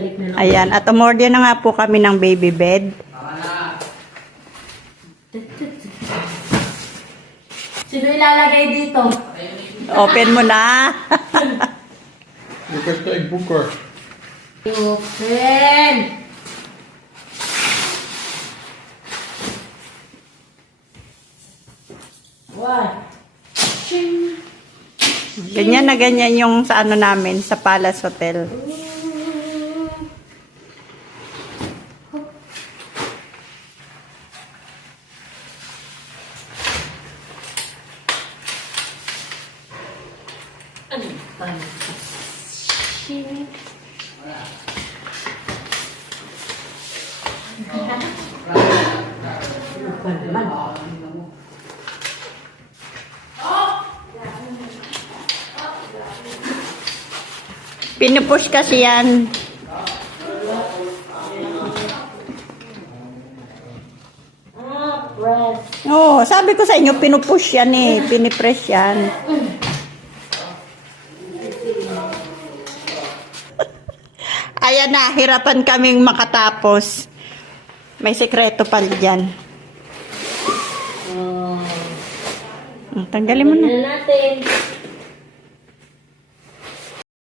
balik na lang. Ayan, at umorder na nga po kami ng baby bed. Sino ilalagay dito? Open mo na. Bukas ka i-booker. Open! What? Ching! Ganyan na ganyan yung sa ano namin, sa Palace Hotel. Ano ba? Ching! Ano ba naman? Pinupush kasi yan. Press. Oo, sabi ko sa inyo, pinupush yan eh. Pinipress yan. Ayan na, hirapan kaming makatapos. May sekreto pala dyan. Oh. Tanggalin mo na. Tingnan natin.